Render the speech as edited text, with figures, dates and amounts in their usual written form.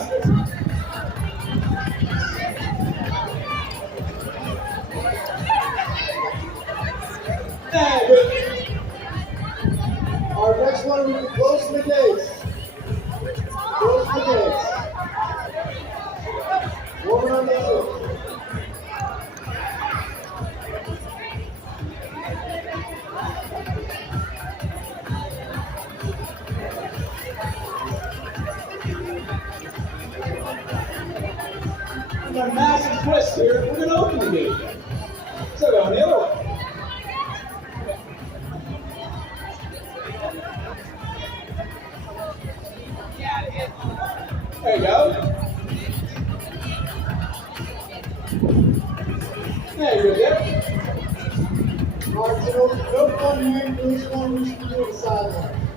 basket. And our next one will be close to the gates. Close to the gates. Woman on the other. We got a massive twist here. We're going to open the gate. So go on the other way. There you go. There you go, Dick. All right, so no fun here. This one we should do on the sideline.